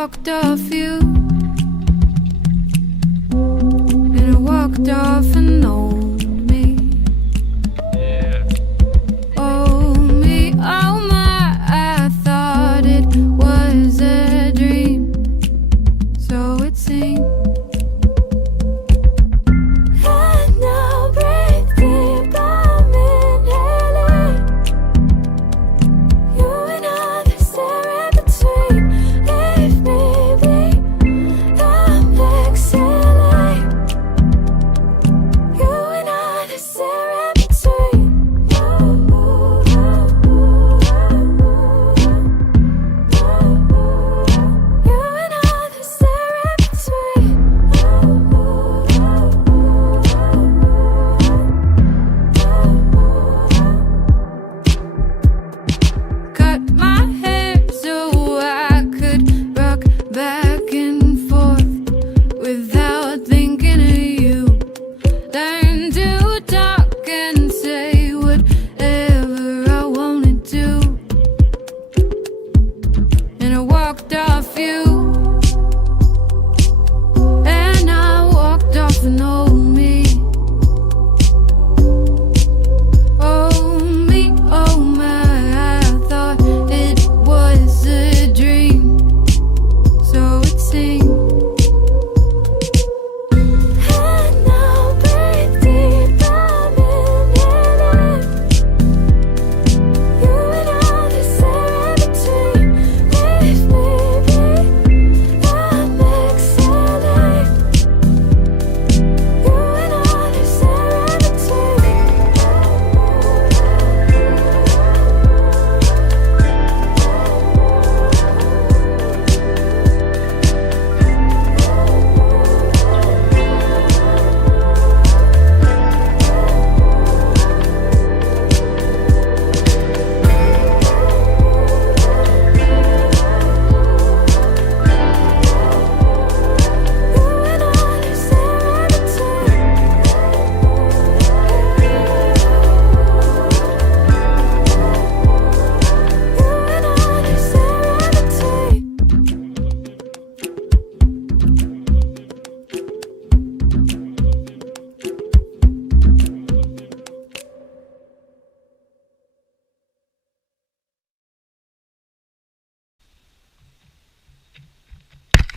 walked off you, and I walked off and owned me. Oh me, oh my, I thought it was a dream, so it seemed. And now breathe deep, I'm inhaling. You and I, the stare in between. Leave me be, I'm exhaling. You and I, the stare in between. You and I, the stare in between. Cut my hair so I could rock back and forth without thinking of you. Learn to talk and say whatever I wanted to, and I walked off you, and I walked off and